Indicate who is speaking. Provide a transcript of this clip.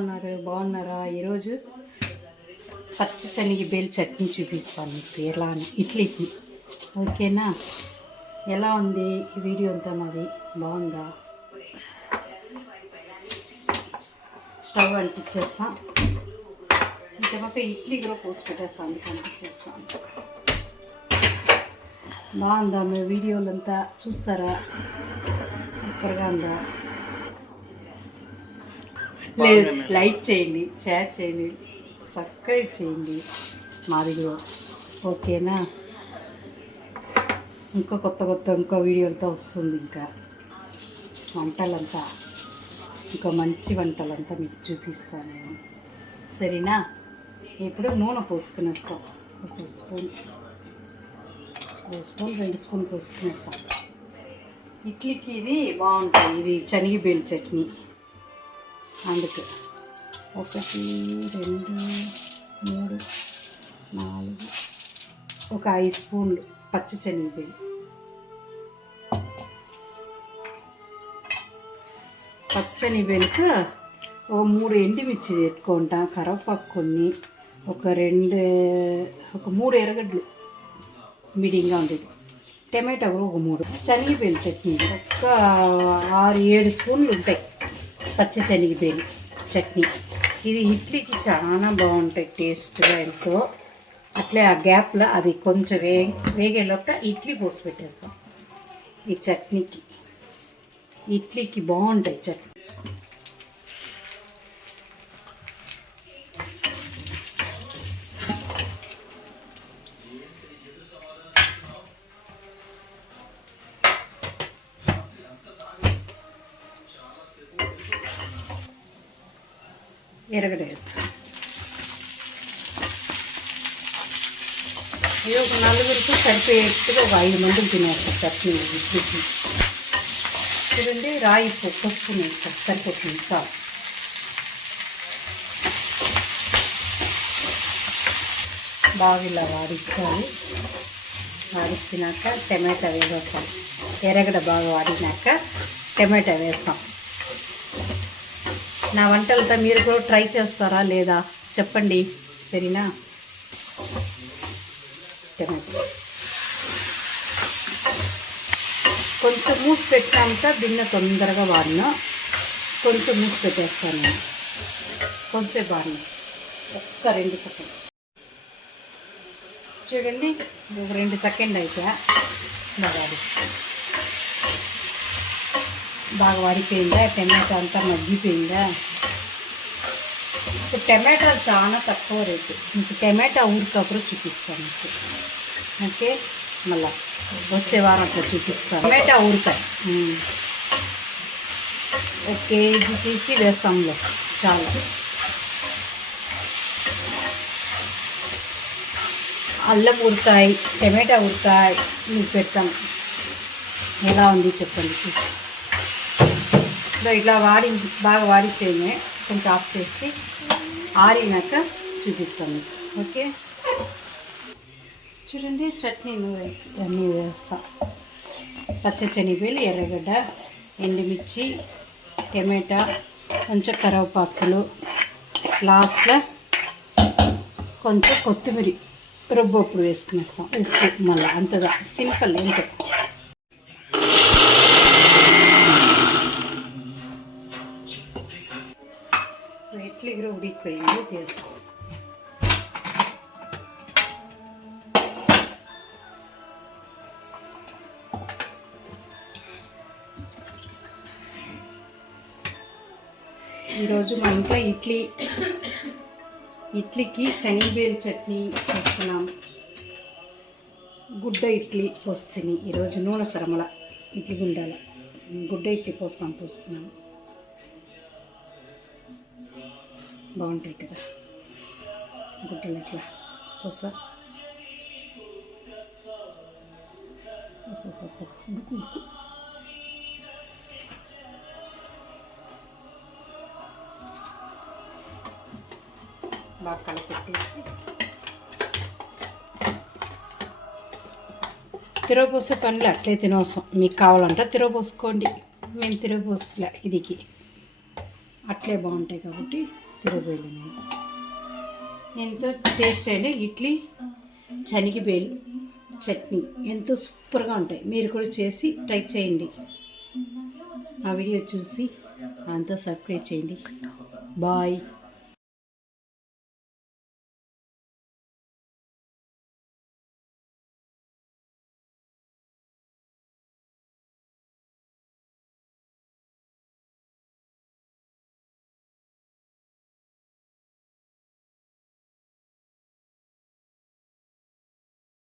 Speaker 1: ఉన్నారు? బాగున్నారా? ఈరోజు పచ్చి శనగబేలు చట్నీ చూపిస్తాను మీకు ఎలా ఇడ్లీకి. ఓకేనా? ఎలా ఉంది ఈ వీడియో అంతా మాది బాగుందా? స్టవ్ అంటించేస్తాం ఇంకా ఇడ్లీ కూడా పోసి పెట్టేస్తాం అందుకు అంటించేస్తాం బాగుందా మీ వీడియోలంతా? చూస్తారా? సూపర్గా ఉందా? లేదు లైక్ చేయండి షేర్ చేయండి సబ్స్క్రైబ్ చేయండి మాది కూడా ఓకేనా? ఇంకా కొత్త కొత్త ఇంకో వీడియోలతో వస్తుంది ఇంకా. వంటలంతా. ఇంకా మంచి వంటలంతా మీకు చూపిస్తాను నేను. సరేనా? ఇప్పుడు నూనె పోసుకునేస్తాం ఒక స్పూన్. ఒక స్పూన్ రెండు స్పూన్ పోసుకునేస్తాం ఇడ్లీకి ఇది బాగుంటుంది. ఇది శనగబేలు చట్నీ. అందుకు. ఒకటి రెండు మూడు నాలుగు. ఒక ఐదు స్పూన్లు పచ్చి శనగబేలు పచ్చని వెనుక ఓ మూడు ఎండిమిర్చి పెట్టుకుంటా కరవపాకు కొన్ని ఒక రెండు ఒక మూడు ఎర్రగడ్డలు మీడియంగా ఉండేది టమాటా కూడా ఒక మూడు. శనగపేలు చట్నీ. ఒక ఆరు ఏడు స్పూన్లు ఉంటాయి. పచ్చి శనగపేరు చట్నీ. ఇది ఇడ్లీకి చాలా బాగుంటాయి టేస్ట్గా ఎంతో. అట్లే ఆ గ్యాప్లో అది కొంచెం వే వేగేలోపట ఇడ్లీ పోసి పెట్టేస్తాం. ఈ చట్నీకి. ఇడ్లీకి బాగుంటాయి చట్నీ. ఎరగడ వేసుకోవాలి ఇది ఒక నలుగురికి సరిపోయేట్టుగా ఒక ఐదు మందికి తినవచ్చు చట్నీ ఇడ్లీకి చూడండి రాయి పొక్కొస్తుంది సరిపోతుంది చాలు. బాగా ఇలా వాడించాలి వాడించినాక టమాటా వేసేస్తాం ఎరగడ బాగా వాడినాక టమాటా వేస్తాం నా వంటలతో మీరు కూడా ట్రై చేస్తారా లేదా? చెప్పండి. సరేనా? కొంచెం మూసి పెట్టాక గిన్నె తొందరగా వాడిన. కొంచెం మూసి పెట్టేస్తాను. నేను కొంచెం వాడిన. ఒక్క రెండు సెకండ్. చూడండి ఒక రెండు సెకండ్ అయితే బాగా వాడిస్తాను బాగా వాడిపోయిందా? టమాటా అంతా మగ్గిపోయిందా? ఇప్పుడు టమాటాలు చాలా తక్కువ రేటు. ఇంక టమాటా ఊరికప్పుడు చూపిస్తాను మీకు. ఓకే? మళ్ళా వచ్చే వారం అట్లా చూపిస్తాను. టమాటా ఊరికాయ ఒక కేజీ తీసి వేస్తాంలో చాలా. అల్లం ఉడకాయ టమాటా ఉడకాయ మీకు పెడతాం ఎలా ఉంది చెప్పండి చూసి. ఇదో ఇట్లా వాడి బాగా వాడిచ్చేయమే కొంచెం ఆఫ్ చేసి ఆరినాక చూపిస్తాను. ఓకే? చూడండి చట్నీ నూనె అన్నీ వేస్తాం. పచ్చ శనగపేలు ఎర్రగడ్డ ఎండుమిర్చి టమాటా కొంచెం కరివేపాకులు. లాస్ట్లో కొంచెం కొత్తిమీర రుబ్బప్పుడు వేసుకునేస్తాం. ఉప్పు మళ్ళీ అంతదా. సింపుల్ ఏంటో ఇడ్లీ కూడా ఉడికిపోయింది తీసుకో. ఈరోజు మా ఇంట్లో ఇడ్లీ ఇడ్లీకి శనగబేలు చట్నీ చేస్తున్నాం. గుడ్డ ఇడ్లీ పోస్తుంది ఈరోజు నూనె సరమల ఇడ్లీ గుండాల. గుడ్డ ఇడ్లీ పోస్తాం పోస్తున్నాం. బాగుంటాయి కదా. గుడ్డలు ఇట్లా పొస ఉడుకు ఉడుకు బాగా కలిపెట్టేసి. తిరగపోసే పనులు అట్లే తినవసం మీకు కావాలంటే తిరగబోసుకోండి మేము తిరగపోసలే ఇదికి. అట్లే బాగుంటాయి కాబట్టి కిరబేలు ఎంతో టేస్ట్ అండి. ఇడ్లీ చనిగిబేలు చట్నీ ఎంతో సూపర్గా ఉంటాయి. మీరు కూడా చేసి ట్రై చేయండి. ఆ వీడియో చూసి అంతా సబ్స్క్రైబ్ చేయండి. బాయ్.